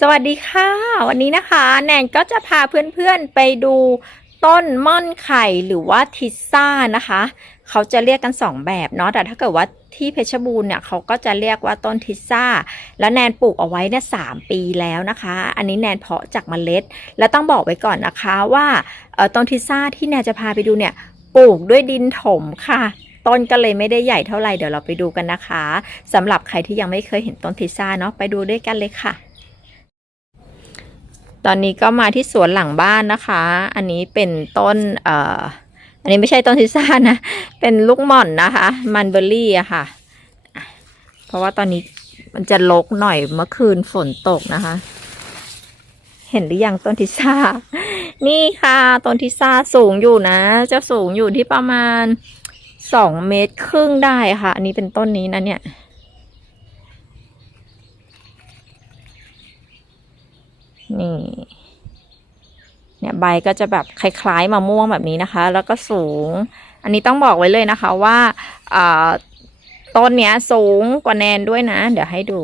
สวัสดีค่ะ วันนี้นะคะ แนนก็จะพาเพื่อนๆไปดูต้นม่อนไข่หรือว่าทิสซ่านะคะ เขาจะเรียกกันสองแบบเนาะแต่ถ้าเกิดว่าที่เพชรบูรณ์เนี่ยเขาก็จะเรียกว่าต้นทิสซ่า แล้วแนนปลูกเอาไว้เนี่ยสามปีแล้วนะคะ อันนี้แนนเพาะจากเมล็ด แล้วต้องบอกไว้ก่อนนะคะว่าต้นทิสซ่าที่แนนจะพาไปดูเนี่ยปลูกด้วยดินถมค่ะต้นก็เลยไม่ได้ใหญ่เท่าไหร่เดี๋ยวเราไปดูกันนะคะสำหรับใครที่ยังไม่เคยเห็นต้นทิสซ่าเนาะไปดูด้วยกันเลยค่ะ ตอนนี้ก็มาที่สวนหลังบ้านนะคะ อันนี้เป็นต้นเอ่ออันนี้ไม่ใช่ต้นทิซ่านะ เป็นลูกหม่อนนะคะ มันเบอร์รี่อะค่ะ เพราะว่าตอนนี้มันจะลกหน่อยเมื่อคืนฝนตกนะคะ เห็นหรือยังต้นทิซ่า นี่ค่ะต้นทิซ่าสูงอยู่นะ จะสูงอยู่ที่ประมาณสองเมตรครึ่งได้ค่ะ อันนี้เป็นต้นนี้นะเนี่ย นี่เนี่ยใบก็จะแบบคล้ายๆมะม่วงแบบนี้นะคะ แล้วก็สูง อันนี้ต้องบอกไว้เลยนะคะว่าต้นเนี้ยสูงกว่าแนนด้วยนะ เดี๋ยวให้ดู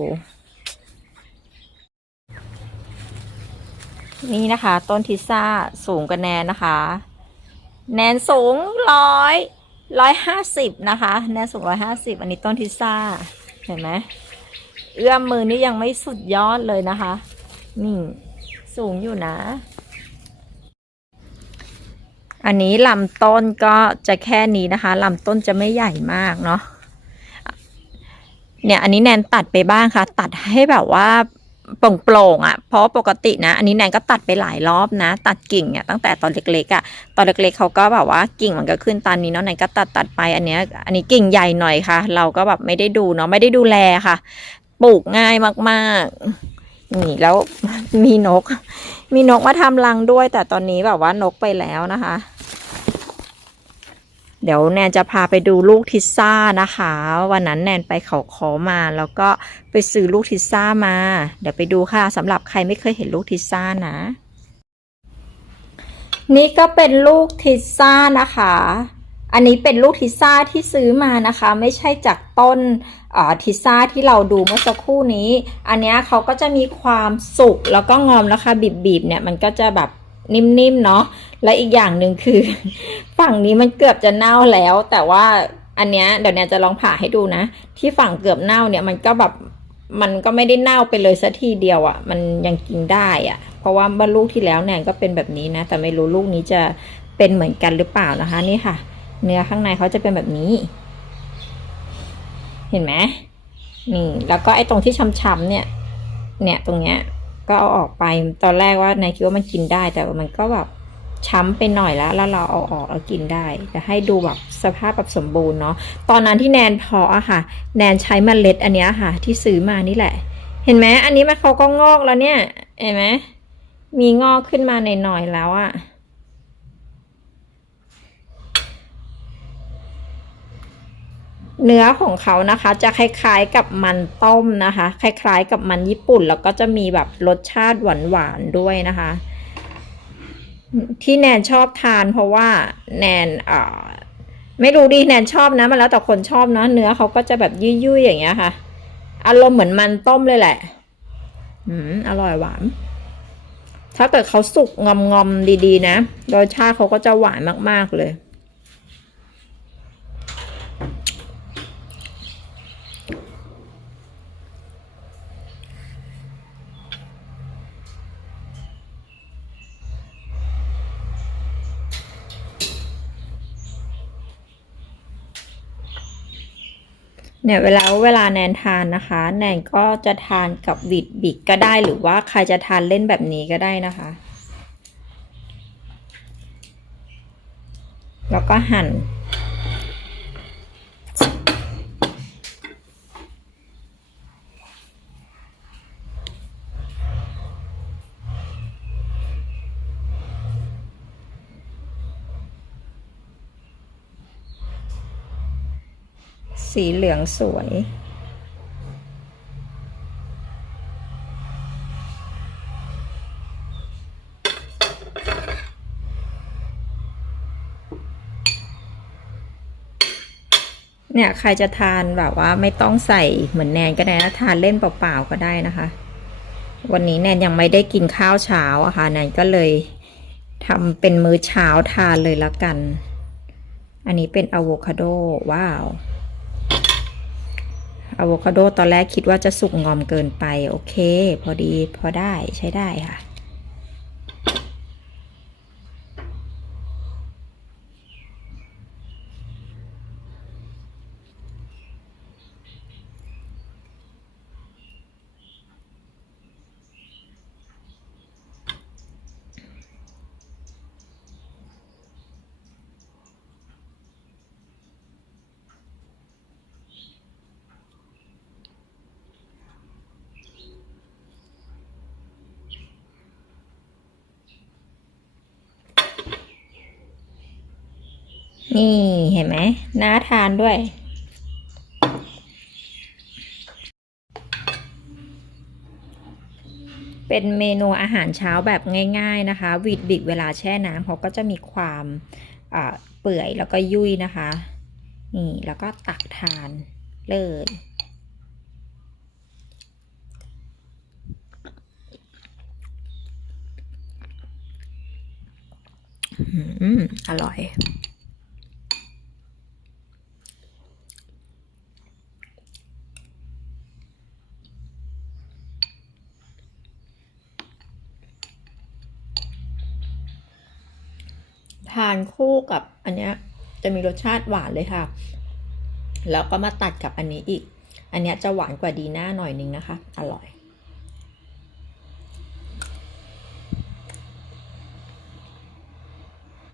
นี่นะคะ ต้นทิซ่าสูงกว่าแนนนะคะ แนนสูงร้อยร้อยห้าสิบนะคะ แนนสูงร้อยห้าสิบอันนี้ต้นทิซ่าเห็นไหมเอื้อมมือนี่ยังไม่สุดยอดเลยนะคะ นี่ สูงอยู่นะ อันนี้ลำต้นก็จะแค่นี้นะคะลำต้นจะไม่ใหญ่มากเนาะเนี่ยอันนี้แนนตัดไปบ้างค่ะ ตัดให้แบบว่าโปร่งๆอะ่ะ เพราะปกตินะ อันนี้แนนก็ตัดไปหลายรอบนะ ตัดกิ่งเนี่ยตั้งแต่ตอนเล็กๆอะ่ะ ตอนเล็กๆเขาก็แบบว่ากิ่งมันก็ขึ้นตามนี้เนาะแนนก็ตัดตัดไปอันเนี้ย อันนี้กิ่งใหญ่หน่อยค่ะ เราก็แบบไม่ได้ดูเนาะไม่ได้ดูแลค่ะ ปลูกง่ายมากๆ นี่แล้วมีนก มีนกมาทำรังด้วย แต่ตอนนี้แบบว่านกไปแล้วนะคะ เดี๋ยวแนนจะพาไปดูลูกทิสซ่านะคะ วันนั้นแนนไปเขาขอมา แล้วก็ไปซื้อลูกทิสซ่ามา เดี๋ยวไปดูค่ะสำหรับใครไม่เคยเห็นลูกทิสซ่านะ นี่ก็เป็นลูกทิสซ่านะคะ อันนี้เป็นลูกทิสซ่าที่ซื้อมานะคะ ไม่ใช่จากต้นทิสซ่าที่เราดูเมื่อสักครู่นี้ อันนี้เขาก็จะมีความสุกแล้วก็งอมแล้วค่ะบีบๆเนี่ยมันก็จะแบบนิ่มๆเนาะและอีกอย่างหนึ่งคือ ฝั่งนี้มันเกือบจะเน่าแล้ว แต่ว่าอันเนี้ยเดี๋ยวเนี่ยจะลองผ่าให้ดูนะ ที่ฝั่งเกือบเน่าเนี่ยมันก็แบบมันก็ไม่ได้เน่าไปเลยสัทีเดียวอะ่ะ มันยังกินได้อะ่ะ เพราะว่าเมื่อลูกที่แล้วเนี่ยก็เป็นแบบนี้นะ แต่ไม่รู้ลูกนี้จะเป็นเหมือนกันหรือเปล่านะคะนี่ค่ะ เนื้อข้างในเขาจะเป็นแบบนี้ เห็นไหมนี่ แล้วก็ไอ้ตรงที่ช้ำๆเนี่ย เนี่ยตรงเนี้ย ก็เอาออกไปตอนแรกว่านายคิดว่ามันกินได้ แต่ว่ามันก็แบบช้ำไปหน่อยแล้ว แล้วเราเอาออกแล้วกินได้แต่ให้ดูแบบสภาพแบบสมบูรณ์เนาะตอนนั้นที่แนนพาะอะค่ะ แนนใช้เมล็ดอันเนี้ยค่ะ ที่ซื้อมานี่แหละ เห็นไหมอันนี้มันเขาก็งอกแล้วเนี่ย เห็นไหมมีงอกขึ้นมาหน่อยๆแล้วอะ เนื้อของเขานะคะจะคล้ายๆกับมันต้มนะคะ คล้ายๆกับมันญี่ปุ่น แล้วก็จะมีแบบรสชาติหวานๆด้วยนะคะ ที่แนนชอบทานเพราะว่าแนนเอ่อไม่รู้ดิแนนชอบนะมันแล้วแต่คนชอบเนาะเนื้อเขาก็จะแบบยุ่ยๆอย่างเงี้ยค่ะ อารมณ์เหมือนมันต้มเลยแหละ อืมอร่อยหวาน ถ้าเกิดเขาสุกงอมๆดีๆ นะรสชาติเขาก็จะหวานมากๆเลย เนี่ยเวลาเวลาแนนทานนะคะ แนนก็จะทานกับวิดบิกก็ได้หรือว่าใครจะทานเล่นแบบนี้ก็ได้นะคะ แล้วก็หั่น สีเหลืองสวย เนี่ยใครจะทานแบบว่าไม่ต้องใส่เหมือนแนนก็ได้นะทานเล่นเปล่าๆก็ได้นะคะ วันนี้แนนยังไม่ได้กินข้าวเช้าอะค่ะแนนก็เลยทำเป็นมื้อเช้าทานเลยละกัน อันนี้เป็นอะโวคาโด ว้าว อะโวคาโดตอนแรกคิดว่าจะสุกงอมเกินไป โอเค พอดีพอได้ใช้ได้ค่ะ นี่เห็นไหมน่าทานด้วย เป็นเมนูอาหารเช้าแบบง่าย ๆนะคะ วีดบิกเวลาแช่น้ำเขาก็จะมีความอ่าเปื่อยแล้วก็ยุ่ยนะคะ นี่แล้วก็ตักทานเลยอืมอร่อย ทานคู่กับอันเนี้ยจะมีรสชาติหวานเลยค่ะ แล้วก็มาตัดกับอันนี้อีก อันเนี้ยจะหวานกว่าดีน่าหน่อยนึงนะคะ อร่อย